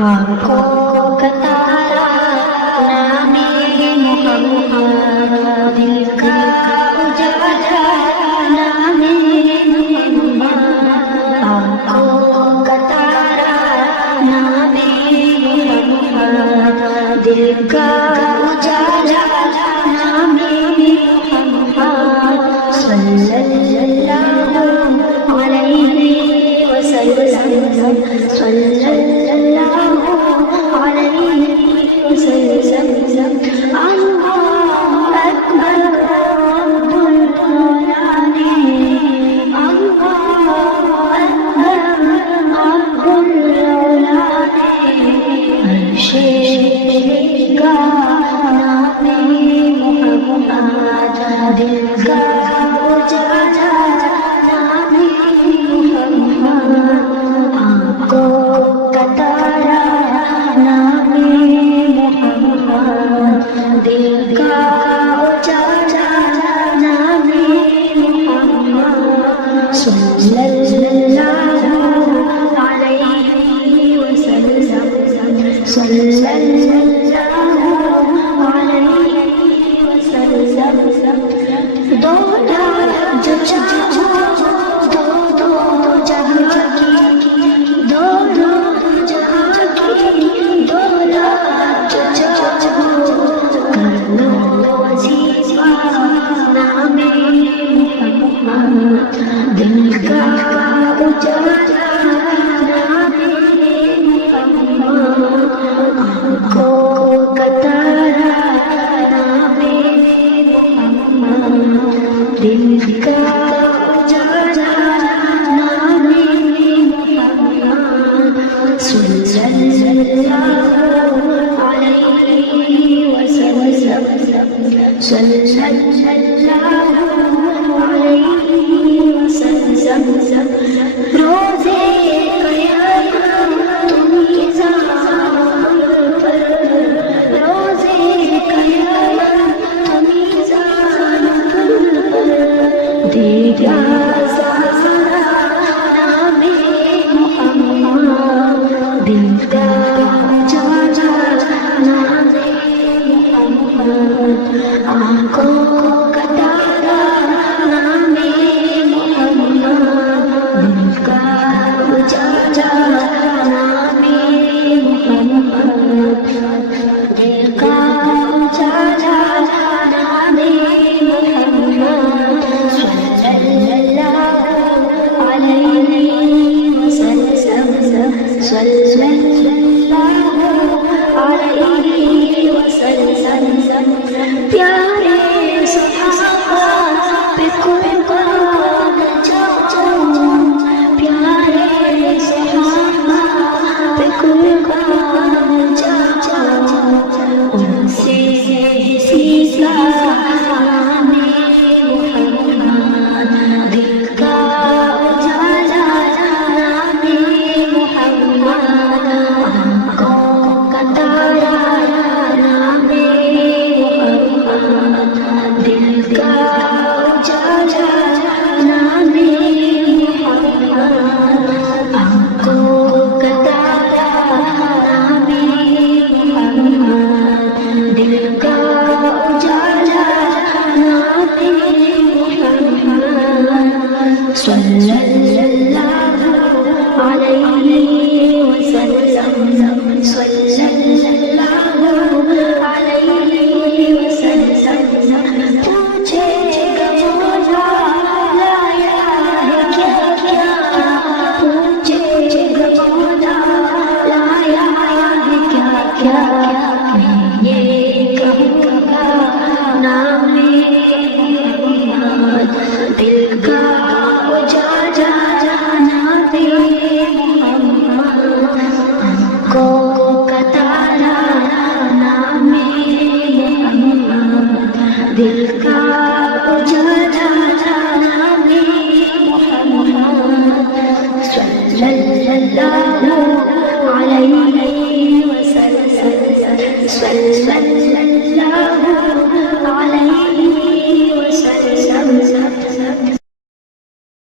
آنکھوں کا تارا نام محمد، دل کا اجالا نام محمد، آنکھوں کا تارا نام محمد، دل کا اجالا نام محمد، صلی اللہ علیہ وسلم، صلی اللہ علیہ وسلم، اللہ اکبر رب العالمین، اللہ اکبر رب العالمین، عرش کا نام محمد، دل کا اجالا نام محمد، آنکھوں کا تارا نام محمد، دل کا اجالا نام محمد، صلی اللہ علیہ وسلم، صلی اللہ علیہ وسلم، دو جو چاہو دو جہاں کی، دونوں جہاں کی دولت جو چاہو، کر لو وظیفہ نام محمد، دل کا اجالا نام محمد، آنکھوں کا تارا نام محمد، دل کا اجالا نام محمد، صلی اللہ علیہ وسلم، صلی اللہ علیہ وسلم، روزے قیامت تم کی ذات پر، روزے قیامت تم کی ذات پر، دیدہ سہارا نام محمد، دل کا اجالا نام محمد، آنکھوں کا تارا نام محمد، دل کا اجالا نام محمد، دل کا اجالا نام محمد، صلی اللہ علیہ وسلم، صلی اللہ علیہ وسلم، پیارے صحابہ پہ قربان جاؤ، پیارے صحابہ پہ قربان جاؤ، ان سے سیکھا نام محمد، دل کا اجالا نام محمد، آنکھوں کا تارا نام محمد، دل کا اجالا نام محمد، آنکھوں کا تارا نام محمد، دل کا اجالا نام محمد، صلی اللہ علیہ وسلم، صلی اللہ علیہ وسلم، پوچھے گا مولا لایا ہے کیا کیا، پوچھے گا مولا لایا ہے کیا کیا، میں یہ کہوں گا نام محمد، دل کا اجالا نام محمد، آنکھوں کا تارا نام محمد، دل کا اجالا نام محمد، صلی اللہ